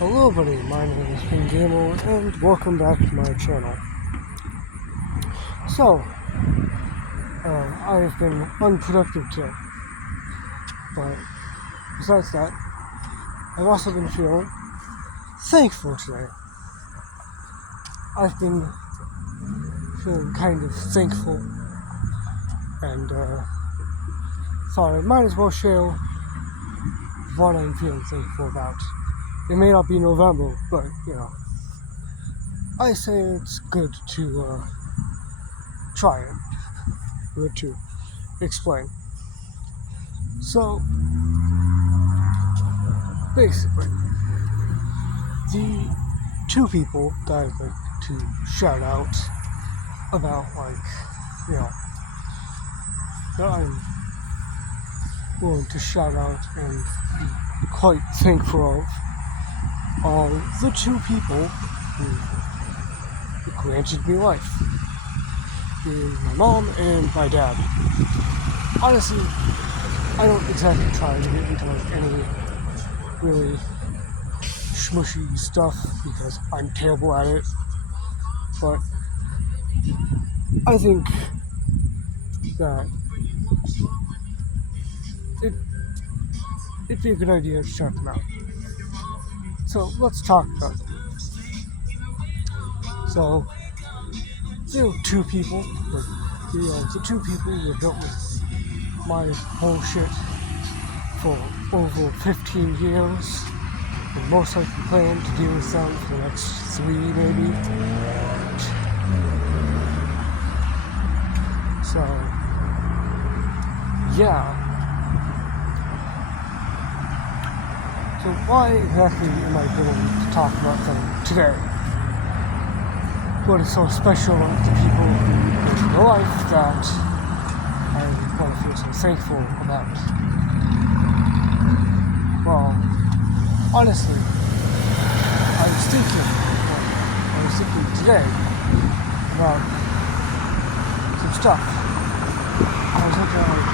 Hello buddy, my name is PinGamer and welcome back to my channel. So, I've been unproductive today, but besides that, I've also been feeling thankful today. I've been feeling kind of thankful and thought I might as well share what I'm feeling thankful about. It may not be November, but, I say it's good to try it, good to explain. So, basically, the two people that I'd like to shout out about, that I'm willing to shout out and be quite thankful of, are the two people who granted me life. Being my mom and my dad. Honestly, I don't exactly try to get into any really smushy stuff because I'm terrible at it. But I think that it'd be a good idea to check them out. So let's talk about them. So there are two people, the two people who have dealt with my whole shit for over 15 years, and most likely plan to deal with them for the next 3 maybe. So, yeah. So why exactly am I going to talk about them today? What is so special about the people who live in life that I want to feel so thankful about? Well, honestly, I was thinking today about some stuff. I was looking at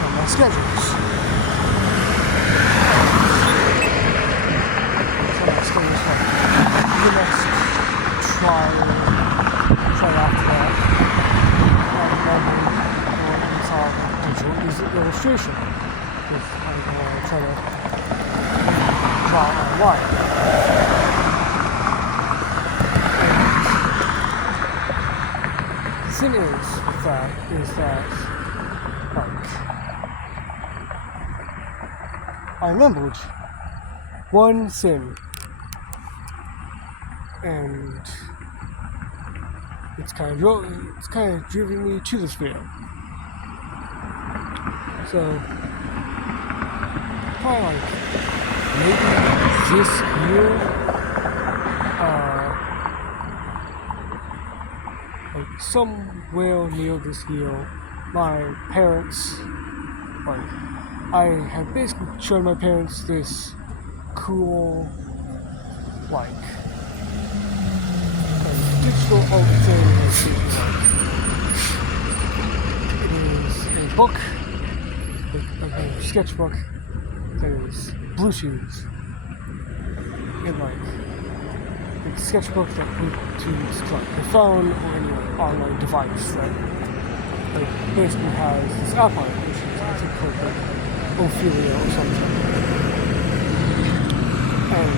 some of my schedules. The next trial after that, and then we saw digital illustration, because I'm going to try to draw online. And the thing is that I remembered one thing, and it's kind of driven me to this video. So, probably maybe this year, somewhere near this year, my parents, I have basically shown my parents this cool, digital art thing. It is a book, a sketchbook that is Bluetooth. And it's a sketchbook that Bluetooths to your phone or any online device that basically has this app on it, which is I think called Ophelia or something. And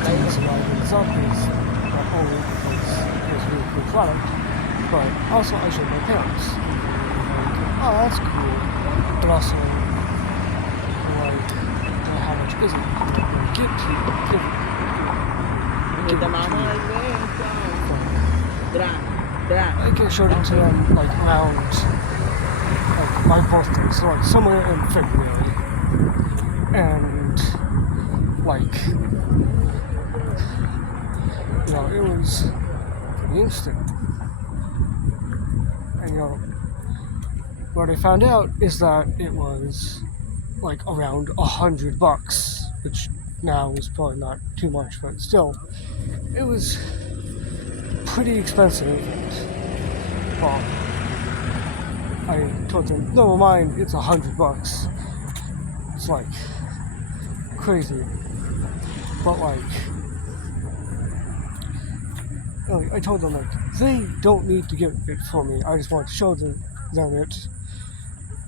things about itself is not only because it's a really cool product, but also I showed my parents. Oh, that's cool. But also, how much is it? Give I get showed it to them around my birthday, so somewhere in February. And it was instant. And what I found out is that it was around $100, which now is probably not too much, but still, it was pretty expensive. Well, I told them, never mind, it's $100. It's crazy. But I told them they don't need to get it for me. I just want to show them it,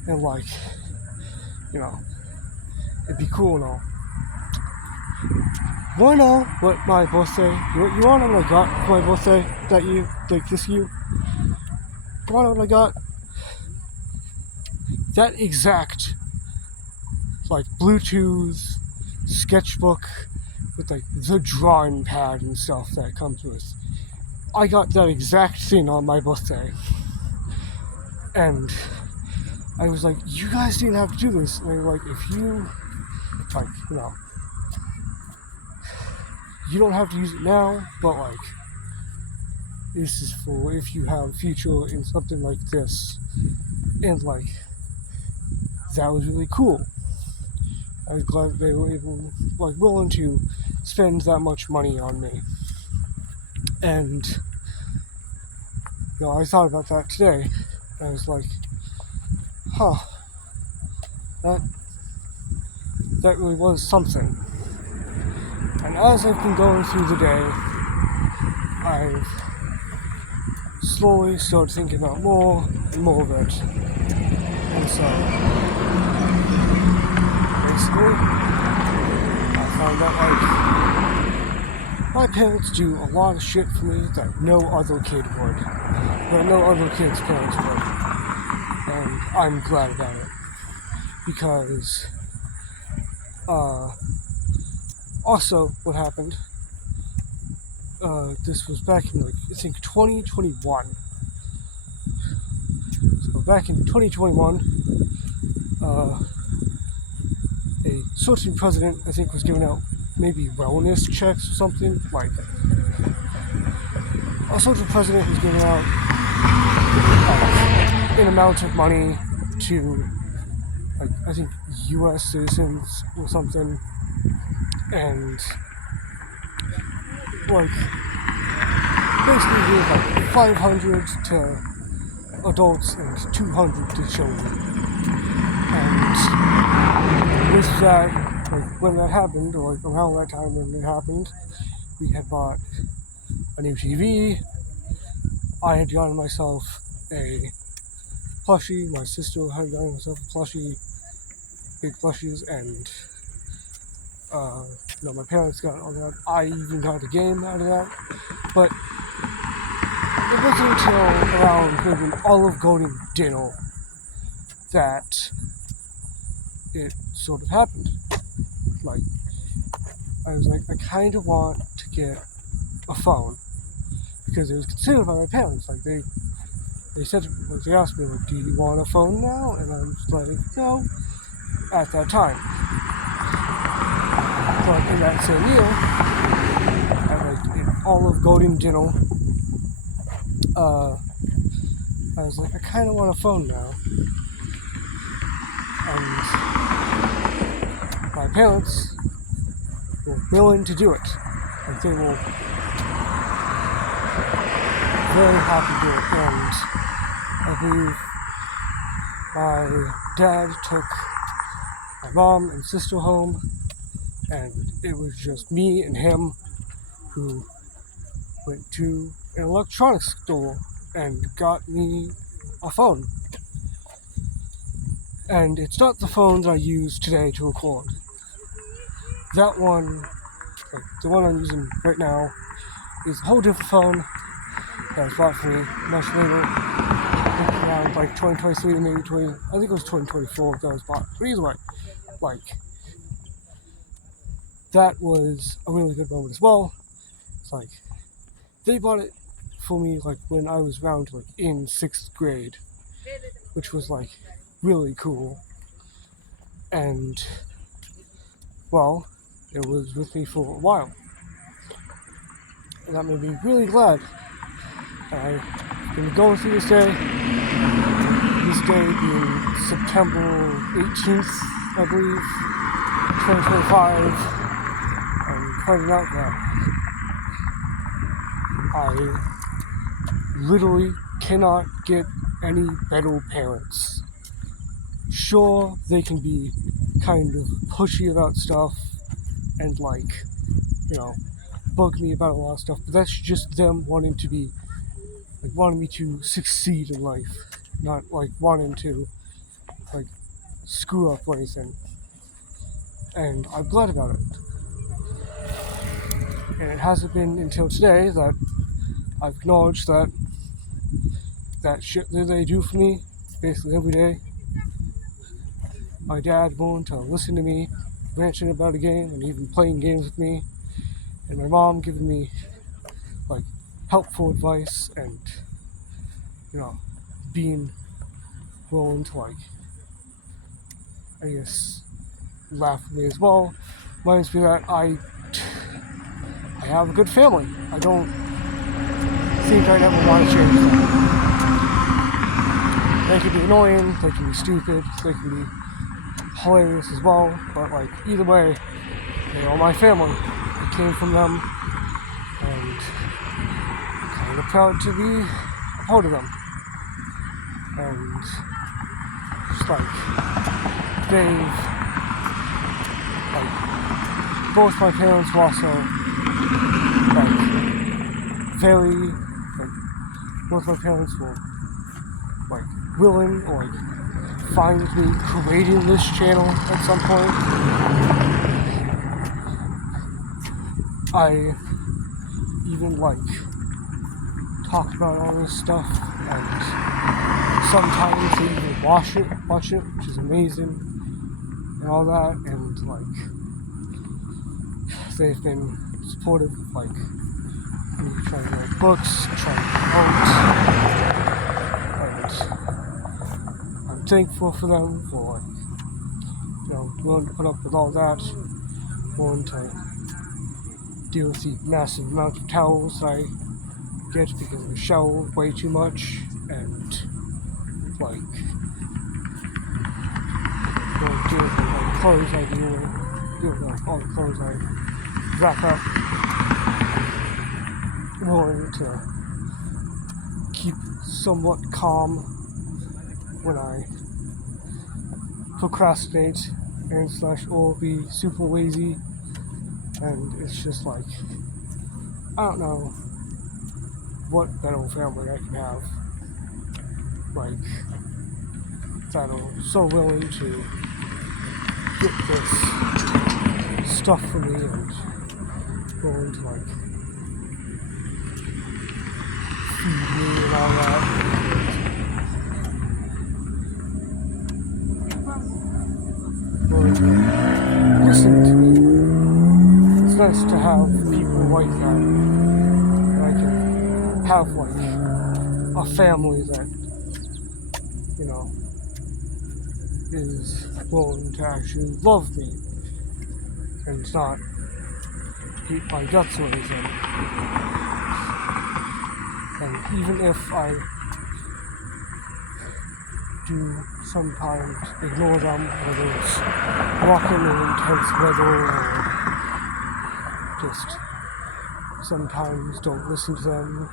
and it'd be cool and all. Wanna know what my birthday? You wanna know what I got for my birthday this year? You wanna know what I got? That exact Bluetooth sketchbook with the drawing pad and stuff that it comes with. I got that exact thing on my birthday, and I was like, you guys didn't have to do this. And they were like, if you you don't have to use it now, but this is for if you have future in something like this. And that was really cool. I was glad they were willing to spend that much money on me. And I thought about that today. I was like, that really was something. And as I've been going through the day, I've slowly started thinking about more and more of it. And so, basically, I found out my parents do a lot of shit for me that no other kid would. That no other kid's parents would. And I'm glad about it. Because, also, what happened, this was back in, I think, 2021. So, back in 2021, a certain president, I think, was giving out maybe wellness checks or something. A certain president was giving out an amount of money to, I think, U.S. citizens or something. And basically he was 500 to adults and 200 to children. And with that, when that happened, or around that time when it happened, we had bought a new TV. I had gotten myself a plushie. My sister had gotten herself a plushie, big plushies, and my parents got all that. I even got a game out of that. But it wasn't until around maybe an Olive Garden dinner that it sort of happened. I was like, I kind of want to get a phone, because it was considered by my parents. They said, they asked me, do you want a phone now? And I was like, no, at that time. But in that same year, at an Olive Garden dinner, I was like, I kind of want a phone now. And my parents were willing to do it. They were very happy to do it. And I believe my dad took my mom and sister home, and it was just me and him who went to an electronics store and got me a phone. And it's not the phone that I use today to record. That one, the one I'm using right now, is a whole different phone that was bought for me much later, around 2023, maybe I think it was 2024 that was bought. But either way, that was a really good moment as well. It's they bought it for me when I was around in 6th grade, which was really cool. And it was with me for a while, and that made me really glad. I've been going through this day being September 18th, I believe, 2025, and finding out that I literally cannot get any better parents. Sure, they can be kind of pushy about stuff and like, you know, bug me about a lot of stuff, but that's just them wanting to be, like, wanting me to succeed in life, not like wanting to, like, screw up or anything. And I'm glad about it. And it hasn't been until today that I've acknowledged that shit that they do for me, basically every day. My dad willing to listen to me, ranting about a game, and even playing games with me. And my mom giving me, like, helpful advice and, you know, being willing to, like, I guess, laugh at me as well. Reminds me that I have a good family. I don't think I'd ever want to change that. They can be annoying, they can be stupid, they can be hilarious as well, but like either way, they are my family. I came from them, and kind of proud to be a part of them. And just like they've, like, both my parents were also like very, like, both my parents were like willing or like fine with me creating this channel at some point. I even like talk about all this stuff, and sometimes they even watch it, which is amazing, and all that, and like they've been supportive of like me trying to write books, trying to promote, and I'm thankful for them for, like, you know, willing to put up with all that, willing to deal with the massive amount of towels I get because I shower way too much, and like willing to deal with all the clothes I deal with like, all the clothes I rack up, willing to keep somewhat calm when I procrastinate and / or be super lazy. And it's just like, I don't know what better family I can have, like, that are so willing to get this stuff for me and willing to like feed me and all that. Willing to listen to me. It's nice to have people like that. I can have like a family that, you know, is willing to actually love me and not eat my guts or anything. And even if I do sometimes ignore them, whether it's walking in intense weather or just sometimes don't listen to them,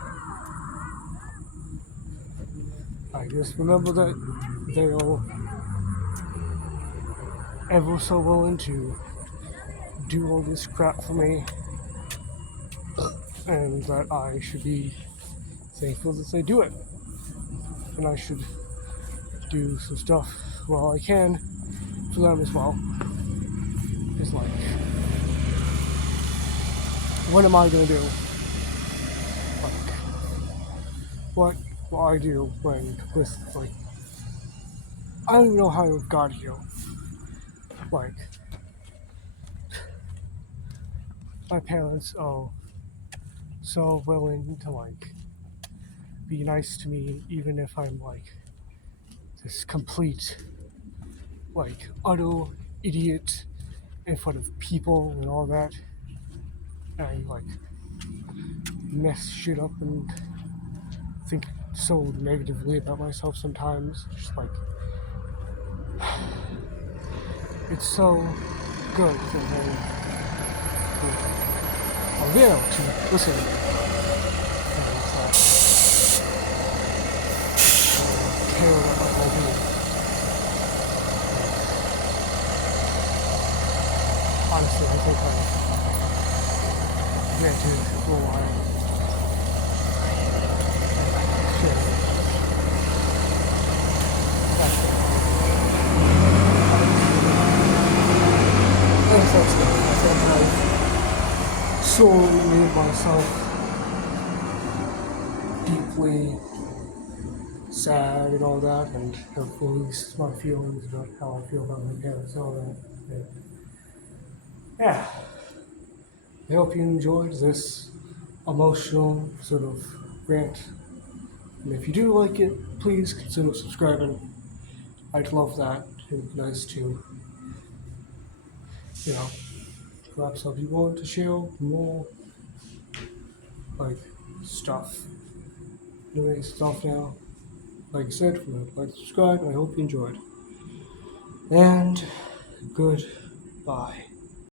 I just remember that they are ever so willing to do all this crap for me, and that I should be thankful that they do it, and I should do some stuff while I can for them as well. It's like, what am I gonna do? Like, what will I do when with like, I don't even know how I got here. Like, my parents are so willing to like be nice to me, even if I'm like this complete, like, utter idiot in front of people and all that. And I like mess shit up and think so negatively about myself sometimes. Just like, it's so good that they are there to listen to me. And that they care about my well-being. honestly, I think I've ranted for a while. So, that's it. I guess that's it. I think I've slowly made myself deeply sad and all that, and have voiced my feelings about how I feel about my parents and all that. And yeah, I hope you enjoyed this emotional sort of rant. And if you do like it, please consider subscribing. I'd love that. It would be nice to, you know, perhaps help you want to share more, like, stuff. Doing stuff now. Like I said, like, subscribe, and I hope you enjoyed. And goodbye.